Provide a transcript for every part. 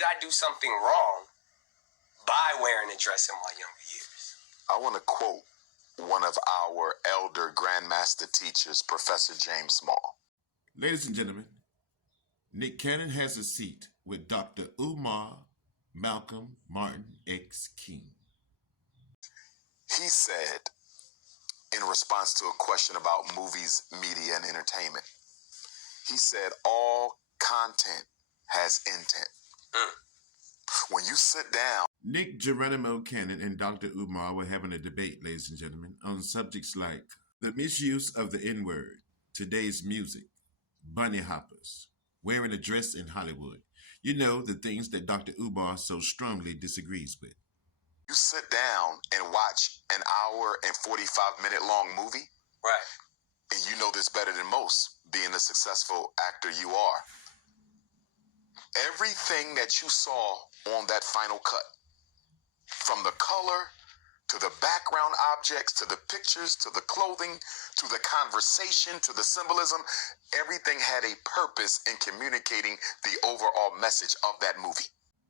did I do something wrong by wearing a dress in my younger years? I want to quote one of our elder Grandmaster teachers, Professor James Small. Ladies and gentlemen, Nick Cannon has a seat with Dr. Umar Malcolm Martin X. King. He said, in response to a question about movies, media, and entertainment, he said, all content has intent. When you sit down... Nick Geronimo Cannon and Dr. Umar were having a debate, ladies and gentlemen, on subjects like the misuse of the N-word, today's music, bunny hoppers, wearing a dress in Hollywood. You know, the things that Dr. Umar so strongly disagrees with. You sit down and watch an hour and 45-minute long movie, Right. and you know this better than most, being the successful actor you are. Everything that you saw on that final cut, from the color to the background objects, to the pictures, to the clothing, to the conversation, to the symbolism, everything had a purpose in communicating the overall message of that movie.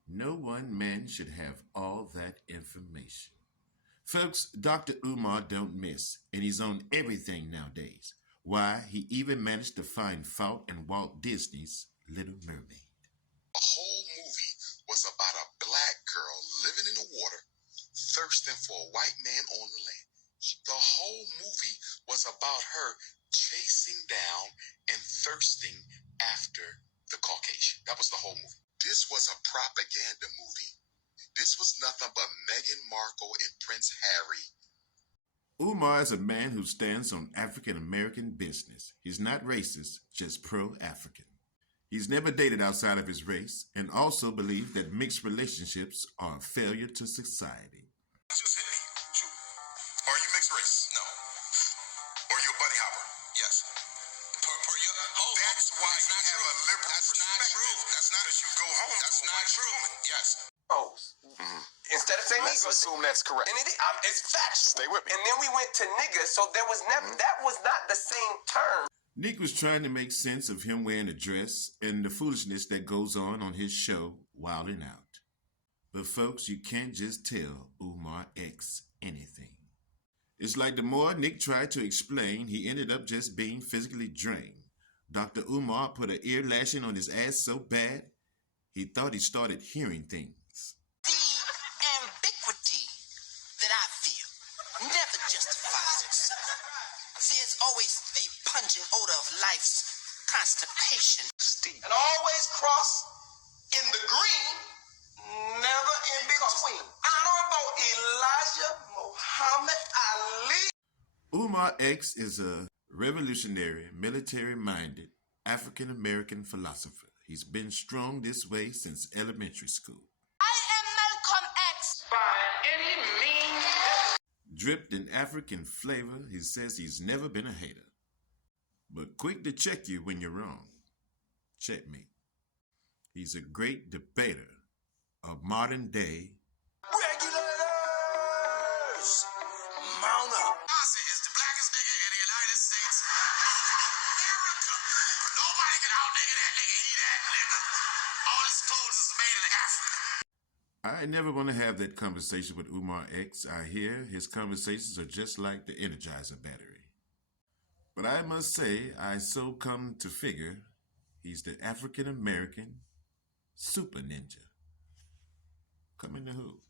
No one man should have all that information. Folks, Dr. Umar don't miss, and he's on everything nowadays. Why, he even managed to find fault in Walt Disney's Little Mermaid. The whole movie was about a black girl living in the water, thirsting for a white man on the land. The whole movie was about her chasing down and thirsting after the Caucasian. That was the whole movie. This was a propaganda movie. This was nothing but Meghan Markle and Prince Harry. Umar is a man who stands on African American business. He's not racist, just pro-African. He's never dated outside of his race and also believes that mixed relationships are a failure to society. Just hit me. Shoot. Are you mixed race? No. Or you a bunny hopper? Yes. That's why you have a liberal perspective. That's not true. Because you go home. That's not true. Yes. Instead of saying Let's Negroes, assume that's correct. and it's factual. Stay with me. And then we went to niggas, so there was never that was not the same term. Nick was trying to make sense of him wearing a dress and the foolishness that goes on his show, Wildin' Out. But folks, you can't just tell Umar X anything. It's like the more Nick tried to explain, he ended up just being physically drained. Dr. Umar put an ear lashing on his ass so bad, he thought he started hearing things. The ambiguity that I feel never justifies itself. There's always the pungent odor of life's constipation. And always cross in the green, never in between. Honorable Elijah Muhammad Ali. Umar X is a revolutionary, military-minded, African-American philosopher. He's been strong this way since elementary school. I am Malcolm X. By any means. Dripped in African flavor, he says he's never been a hater. But quick to check you when you're wrong. Checkmate. He's a great debater of modern day. Regulators, mount up. Ozzy is the blackest nigga in the United States of America. Nobody can out-nigga that nigga. He that nigga. All his clothes is made in Africa. I never want to have that conversation with Umar X. I hear his conversations are just like the Energizer battery. But I must say, I so come to figure he's the African-American super ninja. Coming to who?